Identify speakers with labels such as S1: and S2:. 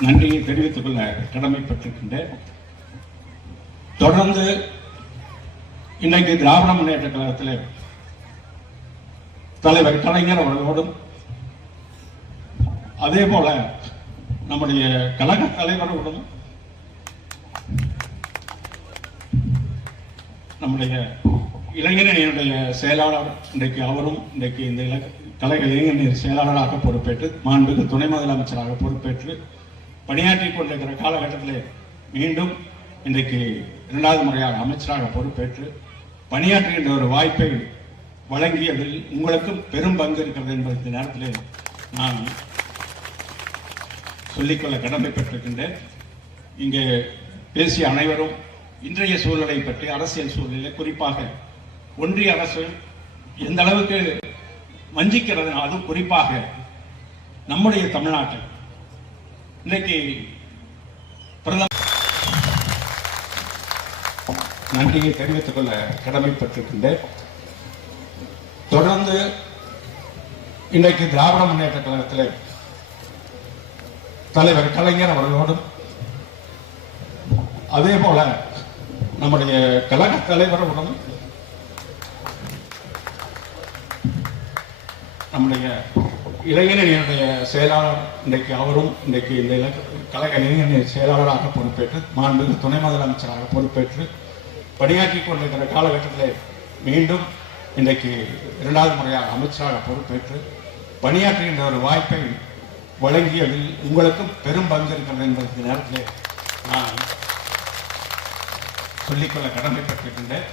S1: நன்றியை தெரிவித்துக் கொள்ள கடமைப்பட்டிருக்கின்றேன். தொடர்ந்து இன்றைக்கு திராவிட முன்னேற்ற கழகத்தில் தலைவர் கலைஞர் அவர்களோடும் அதே போல நம்முடைய கழக தலைவரோடும் நம்முடைய இளைஞரணியினுடைய செயலாளர் இன்றைக்கு அவரும் இன்றைக்கு இந்த இலக்க- கழக இளைஞர் செயலாளராக பொறுப்பேற்று மாண்புக்கு துணை முதலமைச்சராக பொறுப்பேற்று பணியாற்றி கொண்டிருக்கிற காலகட்டத்தில் மீண்டும் இன்றைக்கு இரண்டாவது முறையாக அமைச்சராக பொறுப்பேற்று பணியாற்றுகின்ற ஒரு வாய்ப்பை வழங்கியதில் உங்களுக்கும் பெரும் பங்கு இருக்கிறது என்பது இந்த நேரத்தில் நான் சொல்லிக்கொள்ள கடமைப்பட்டிருக்கின்றேன். இங்கே பேசிய அனைவரும் இன்றைய சூழ்நிலை பற்றி அரசியல் சூழ்நிலை குறிப்பாக ஒன்றிய அரசு எந்த அளவுக்கு வஞ்சிக்கிறது அதுவும் குறிப்பாக நம்முடைய தமிழ்நாட்டில் இன்னைக்கு பிரதம நன்றியை தெரிவித்துக் கொள்ள கடமைப்பட்டிருக்கின்றேன். தொடர்ந்து இன்றைக்கு திராவிட முன்னேற்ற கழகத்தில் தலைவர் கலைஞர் அவர்களோடும் அதே போல நம்முடைய கழக தலைவரோடும் நம்முடைய இளைஞரணியினுடைய செயலாளர் இன்றைக்கு அவரும் இன்றைக்கு இந்த இலக்க- கழக இளைஞரணி செயலாளராக பொறுப்பேற்று மாண்பு துணை முதலமைச்சராக பொறுப்பேற்று பணியாற்றி கொண்டிருக்கிற காலகட்டத்தில் மீண்டும் இன்றைக்கு இரண்டாவது முறையாக அமைச்சராக பொறுப்பேற்று பணியாற்றுகின்ற ஒரு வாய்ப்பை வழங்கியதில் உங்களுக்கும் பெரும் பங்கு இருக்கிறது என்பதற்கு நேரத்தில் நான் சொல்லிக்கொள்ள கடமைப்பட்டிருக்கின்றேன்.